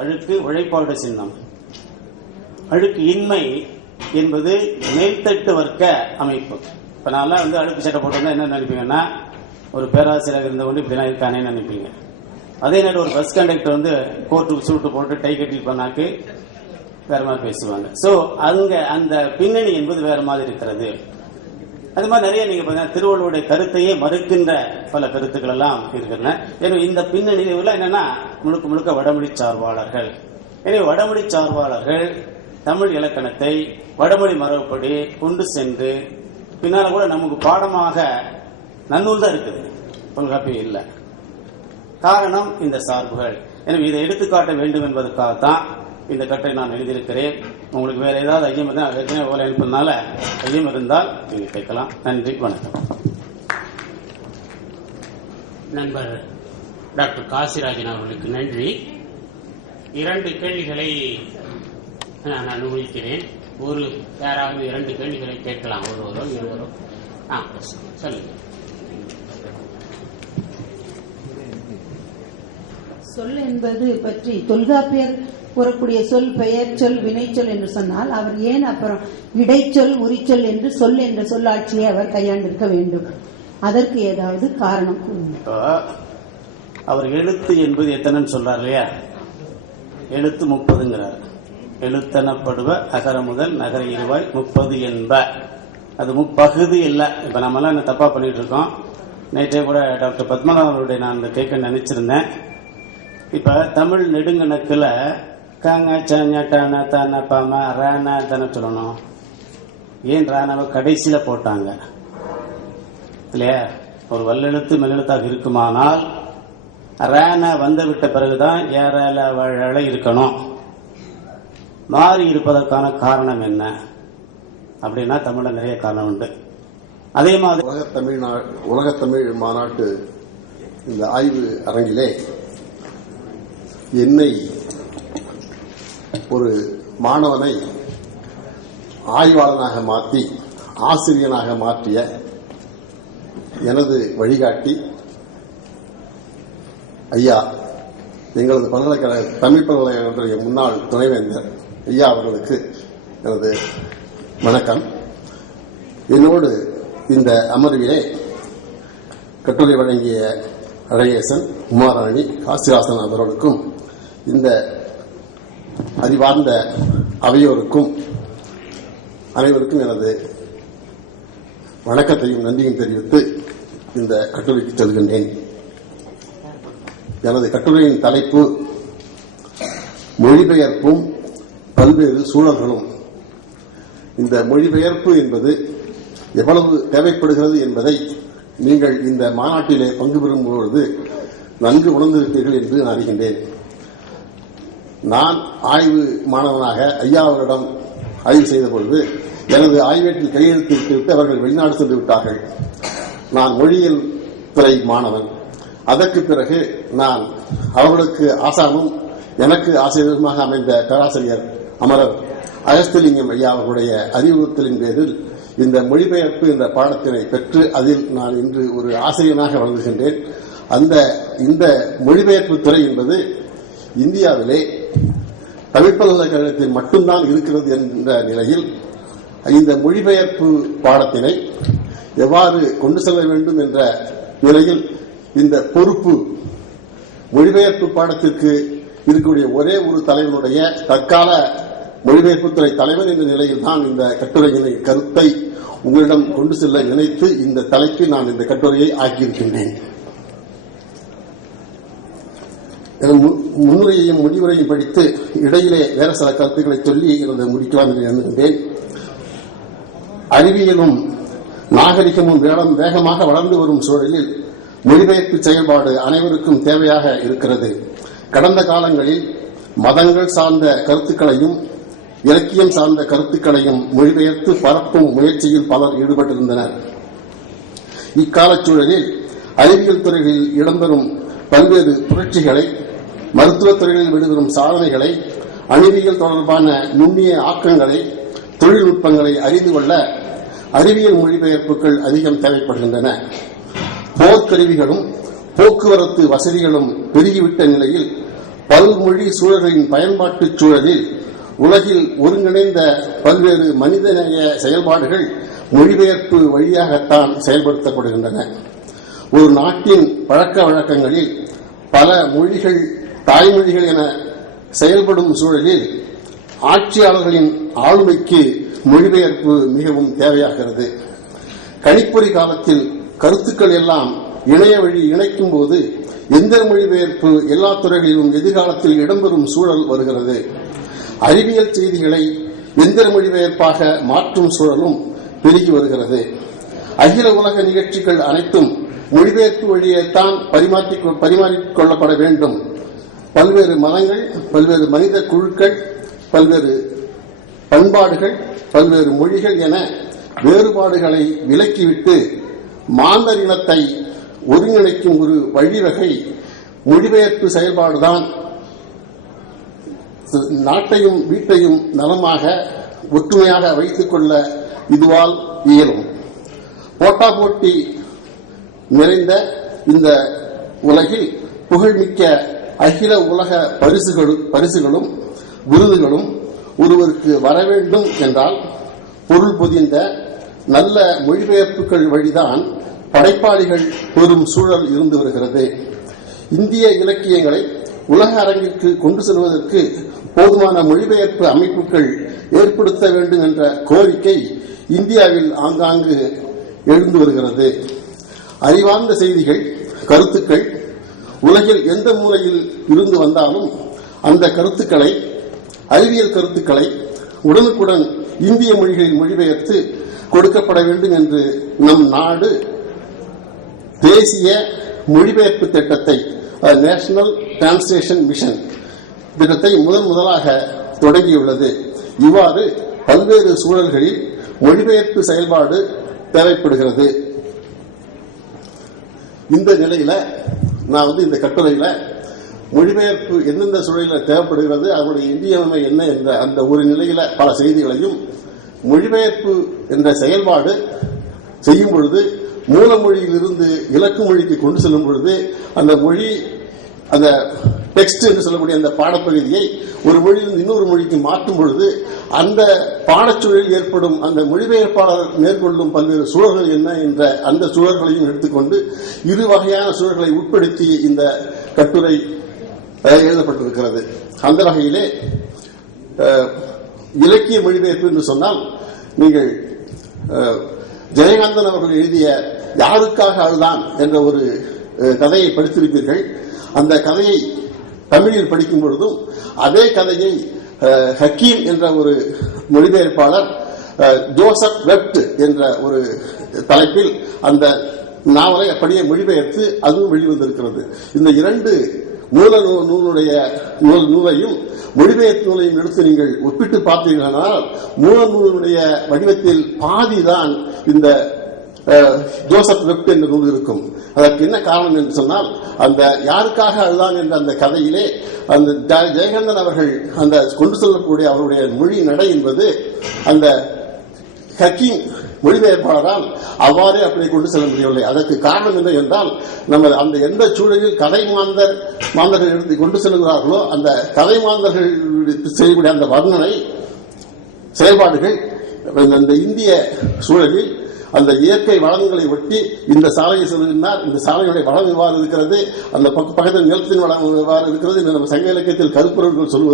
அழுக்கு உழைப்பாடு சின்னம். அழுக்கு இன்மை என்பது மேல்தட்டு வர்க்க அமைப்பு. இப்ப நான்லாம் அழுக்கு சட்டை போட்டிருந்தா என்ன நினைப்பீங்கன்னா, ஒரு பேராசிரியர் இருந்த கொண்டு இப்படிலாம் இருக்கானேன்னு நினைப்பீங்க. அதே நேரம் ஒரு பஸ் கண்டக்டர் கோர்ட்டு சூட்டு போட்டு டை கட்டி பண்ணாக்கு வேற மாதிரி பேசுவாங்க. சோ அங்க அந்த பின்னணி என்பது வேற மாதிரி இருக்கிறது. அது மாதிரி நிறைய நீங்க பாத்தீங்கன்னா திருவள்ளுவருடைய கருத்தையே மறுக்கின்ற பல கருத்துக்கள் எல்லாம் இருக்கின்றன. எனவே இந்த பின்னணி என்னன்னா முழுக்க முழுக்க வடமொழி சார்பாளர்கள். எனவே வடமொழி சார்பாளர்கள் தமிழ் இலக்கணத்தை வடமொழி மரபுப்படி கொண்டு சென்று பின்னால கூட நமக்கு பாடமாக நன்னூல் தான் இருக்குது, தொல்காப்பியம் இல்லை. காரணம் இந்த சார்புகள். எனவே இதை எடுத்துக்காட்ட வேண்டும் என்பதற்காகத்தான் இந்த கட்டை நான் எழுதியிருக்கிறேன். உங்களுக்கு வேற ஏதாவது ஐயம் இருந்தால் ஏற்கனவே ஓலை அனுப்பினால ஐயம் இருந்தால் நீங்க கேட்கலாம். நன்றி, வணக்கம். நண்பர் டாக்டர் காசிராஜன் அவர்களுக்கு நன்றி. 2 கேள்விகளை நான் அனுமதிக்கிறேன். யாராவது 2 கேள்விகளை கேட்கலாம், ஒருவரோ இருவரோ. சொல்லுங்க. சொல் என்பது பற்றி தொல்காப்பியர் கூறக்கூடிய சொல் பெயர் சொல் வினைச்சொல் என்று சொன்னால் அவர் ஏன் அப்புறம் இடைச்சொல் உரிச்சொல் என்று சொல் என்ற சொல்லாட்சியை அவர் கையாண்டிருக்க வேண்டும்? அதற்கு ஏதாவது காரணம்? அவர் எழுத்து என்பது எத்தனைன்னு சொல்றார் இல்லையா? எழுத்து 30ங்கிறார். எழுத்தனப்படுவ அகர முதல் நகர இருவாய் 30 என்ப. அது முப்பகுதி இல்லை. இப்ப நம்ம எல்லாம் என்ன தப்பா பண்ணிட்டு இருக்கோம். நேற்றே கூட டாக்டர் பத்மநாபனுடைய நான் அந்த கேட்க நினைச்சிருந்தேன். இப்ப தமிழ் நெடுங்கணக்குல கங்க ச டான தான பாம ரான தானே சொல்லணும். ஏன் ரானாவை கடைசியில போட்டாங்க இல்லையா? ஒரு வல்லெழுத்து மெல்லெழுத்தாக இருக்குமானால் ரான வந்துவிட்ட பிறகுதான் ஏறல வழ இருக்கணும். மாறி இருப்பதற்கான காரணம் என்ன அப்படின்னா தமிழ்ல நிறைய காரணம் உண்டு. அதே மாதிரி உலகத்தமிழ் மாநாட்டு இந்த ஆய்வு அரங்கிலே என்னை ஒரு மாணவனை ஆய்வாளனாக மாற்றி ஆசிரியனாக மாற்றிய எனது வழிகாட்டி ஐயா, எங்களது பல்கலைக்கழக தமிழ் பல்கலைக்கழகத்துடைய முன்னாள் துணைவேந்தர் ஐயா அவர்களுக்கு எனது வணக்கம். என்னோடு இந்த அமர்விலே கட்டுரை வழங்கிய அழகேசன், உமாராணி, காசிராசன் அவர்களுக்கும் இந்த அறிவார்ந்த அவையோருக்கும் அனைவருக்கும் எனது வணக்கத்தையும் நன்றியும் தெரிவித்து இந்த கட்டுரைக்கு செல்கின்றேன். எனது கட்டுரையின் தலைப்பு மொழிபெயர்ப்பும் பல்வேறு சூழல்களும். இந்த மொழிபெயர்ப்பு என்பது எவ்வளவு தேவைப்படுகிறது என்பதை நீங்கள் இந்த மாநாட்டிலே பங்கு பெறும்போது நன்கு உணர்ந்திருப்பீர்கள் என்று நான் அறிகின்றேன். நான் ஆய்வு மாணவனாக ஐயா அவரிடம் ஆய்வு செய்த பொழுது எனது ஆய்வேட்டில் கையெழுத்திட்டு அவர்கள் வெளிநாடு சென்று விட்டார்கள். நான் மொழியியல் துறை மாணவன். அதற்கு பிறகு நான் அவர்களுக்கு ஆசானும் எனக்கு ஆசிரியருமாக அமைந்த பேராசிரியர் அமரர் அகஸ்திலிங்கம் ஐயா அவர்களுடைய அறிவுறுத்தலின் பேரில் இந்த மொழிபெயர்ப்பு என்ற பாடத்தினை பெற்று அதில் நான் இன்று ஒரு ஆசிரியனாக வழங்குகின்றேன். இந்த மொழிபெயர்ப்பு துறை என்பது இந்தியாவிலே தமிழ் பல்கலைக்கழகத்தில் மட்டும்தான் இருக்கிறது என்ற நிலையில் இந்த மொழிபெயர்ப்பு பாடத்தினை எவ்வாறு கொண்டு செல்ல வேண்டும் என்ற நிலையில் இந்த பொறுப்பு மொழிபெயர்ப்பு பாடத்திற்கு இருக்கக்கூடிய ஒரே ஒரு தலைவனுடைய தற்கால மொழிபெயர்ப்புத்துறை தலைவர் என்ற நிலையில் தான் இந்த கட்டுரையின் கருத்தை உங்களிடம் கொண்டு செல்ல நினைத்து இந்த தலைப்பில் நான் இந்த கட்டுரையை ஆக்கியிருக்கின்றேன். முன்னுரையையும் முடிவுரையும் படித்து இடையிலே வேற சில கருத்துக்களை சொல்லி இருந்து முடிக்கலாம் என்று எண்ணுகின்றேன். அறிவியலும் நாகரிகமும் வேகமாக வளர்ந்து வரும் சூழலில் மொழிபெயர்ப்பு செயல்பாடு அனைவருக்கும் தேவையாக இருக்கிறது. கடந்த காலங்களில் மதங்கள் சார்ந்த கருத்துக்களையும் இலக்கியம் சார்ந்த கருத்துக்களையும் மொழிபெயர்த்து பரப்பும் முயற்சியில் பலர் ஈடுபட்டிருந்தனர். இக்காலச் சூழலில் அறிவியல் துறைகளில் இடம்பெறும் பல்வேறு புரட்சிகளை, மருத்துவத் துறைகளில் வெளிவரும் சாதனைகளை, அணிவியல் தொடர்பான நுண்ணிய ஆக்கங்களை, தொழில்நுட்பங்களை அறிந்து கொள்ள அறிவியல் மொழிபெயர்ப்புகள் அதிகம் தேவைப்படுகின்றன. போர்க்கருவிகளும் போக்குவரத்து வசதிகளும் பெருகிவிட்ட நிலையில் பல்மொழி சூழல்களின் பயன்பாட்டு சூழலில் உலகில் ஒருங்கிணைந்த பல்வேறு மனிதநேய செயல்பாடுகள் மொழிபெயர்ப்பு வழியாகத்தான் செயல்படுத்தப்படுகின்றன. ஒரு நாட்டின் பழக்க வழக்கங்களில் பல மொழிகள் தாய்மொழிகள் என செயல்படும் சூழலில் ஆட்சியாளர்களின் ஆளுமைக்கு மொழிபெயர்ப்பு மிகவும் தேவையாகிறது. கணிப்பொறி காலத்தில் கருத்துக்கள் எல்லாம் இணைய வழி இணைக்கும் போது எந்திர மொழிபெயர்ப்பு எல்லா துறைகளிலும் எதிர்காலத்தில் இடம்பெறும் சூழல் வருகிறது. அறிவியல் செய்திகளை எந்திர மொழிபெயர்ப்பாக மாற்றும் சூழலும் பெருகி வருகிறது. அகில உலக நிகழ்ச்சிகள் அனைத்தும் மொழிபெயர்ப்பு வழியேத்தான் பரிமாறிக்கொள்ளப்பட வேண்டும். பல்வேறு மதங்கள், பல்வேறு மனித குழுக்கள், பல்வேறு பண்பாடுகள், பல்வேறு மொழிகள் என வேறுபாடுகளை விலக்கிவிட்டு மாந்தர் இனத்தை ஒருங்கிணைக்கும் ஒரு வழிவகை மொழிபெயர்ப்பு செயல்பாடுதான். நாட்டையும் வீட்டையும் நலமாக ஒற்றுமையாக வைத்துக் கொள்ள இதுவால் இயலும். போட்டா போட்டி நிறைந்த இந்த உலகில் புகழ்மிக்க அகில உலக பரிசுகளும் விருதுகளும் ஒருவருக்கு வர வேண்டும் என்றால் பொருள் பொதிந்த நல்ல மொழிபெயர்ப்புகள் வழிதான் படைப்பாளிகள் பெறும் சூழல் இருந்து வருகிறது. இந்திய இலக்கியங்களை உலக அரங்கிற்கு கொண்டு செல்வதற்கு போதுமான மொழிபெயர்ப்பு அமைப்புகள் ஏற்படுத்த வேண்டும் என்ற கோரிக்கை இந்தியாவில் ஆங்காங்கு எழுந்து வருகிறது. அறிவார்ந்த செய்திகள், கருத்துக்கள் உலகில் எந்த மூலையில் இருந்து வந்தாலும் அந்த கருத்துக்களை, அறிவியல் கருத்துக்களை உடனுக்குடன் இந்திய மொழிகளில் மொழிபெயர்த்து கொடுக்கப்பட வேண்டும் என்று நம் நாடு தேசிய மொழிபெயர்ப்பு திட்டத்தை, நேஷனல் டிரான்ஸ்லேஷன் மிஷன் திட்டத்தை முதலாக தொடங்கியுள்ளது. இவ்வாறு பல்வேறு சூழல்களில் மொழிபெயர்ப்பு செயல்பாடு தேவைப்படுகிறது. இந்த நிலையில நான் இந்த கட்டுரையில மொழிபெயர்ப்பு எந்தெந்த சூழலில் தேவைப்படுகிறது, அதனுடைய இன்றியமைமை என்ன என்ற அந்த ஒரு நிலையில பல செய்திகளையும், மொழிபெயர்ப்பு என்ற செயல்பாடு செய்யும் பொழுது மூல மொழியிலிருந்து இலக்கு மொழிக்கு கொண்டு செல்லும் பொழுது அந்த மொழி, அந்த டெக்ஸ்ட் என்று சொல்லக்கூடிய அந்த பாடப்பகுதியை ஒரு மொழியிலிருந்து இன்னொரு மொழிக்கு மாற்றும் பொழுது அந்த பாடச்சூழலில் ஏற்படும் அந்த மொழிபெயர்ப்பாளர் மேற்கொள்ளும் பல்வேறு சூழல்கள் என்ன என்ற அந்த சூழல்களையும் எடுத்துக்கொண்டு இரு வகையான சூழல்களை உட்படுத்தி இந்த கட்டுரை எழுதப்பட்டிருக்கிறது. அந்த வகையிலே இலக்கிய மொழிபெயர்ப்பு என்று சொன்னால், நீங்கள் ஜெயகாந்தன் அவர்கள் எழுதிய யாருக்காக அழுதான் என்ற ஒரு கதையை படித்திருப்பீர்கள். அந்த கதையை தமிழில் படிக்கும் பொழுதும் அதே கதையை ஹக்கீம் என்ற ஒரு மொழிபெயர்ப்பாளர் ஜோசப் வெப்ட் என்ற ஒரு தலைப்பில் அந்த நாவலை அப்படியே மொழிபெயர்த்து அதுவும் வெளிவந்திருக்கிறது. இந்த இரண்டு மூல நூலையும் மொழிபெயர்ப்பு நூலையும் எடுத்து நீங்கள் ஒப்பிட்டு பார்த்தீர்களானால் மூல நூலுடைய வடிவத்தில் பாதிதான் இந்த ஜோசப் வெப்ட் என்ற நூல் இருக்கும். அதற்கு என்ன காரணம் என்று சொன்னால், அந்த யாருக்காக அதுதான் என்ற அந்த கதையிலே அந்த ஜெயகாந்தன் அவர்கள் அந்த கொண்டு செல்லக்கூடிய அவருடைய மொழி நடை என்பது அந்த ஹக்கீம் மொழிபெயர்ப்பாளரால் அவ்வாறே அப்படி கொண்டு செல்ல முடியவில்லை. அதற்கு காரணம் என்ன என்றால், நம்ம அந்த எந்த சூழலில் கதை மாந்தர்கள் எடுத்து கொண்டு செல்கிறார்களோ அந்த கதை மாந்தர்கள் செய்யக்கூடிய அந்த வர்ணனை செயல்பாடுகள் அந்த இந்திய சூழலில் அந்த இயற்கை வளங்களை ஒட்டி இந்த சாலையை சொல்லுகின்றார், இந்த சாலையுடைய வளம் எவ்வாறு இருக்கிறது, அந்த பக்கத்தில் நிலத்தின் வளம் எவ்வாறு இருக்கிறது என்று நம்ம சங்க இலக்கியத்தில் கருப்பொருள்கள் சொல்வது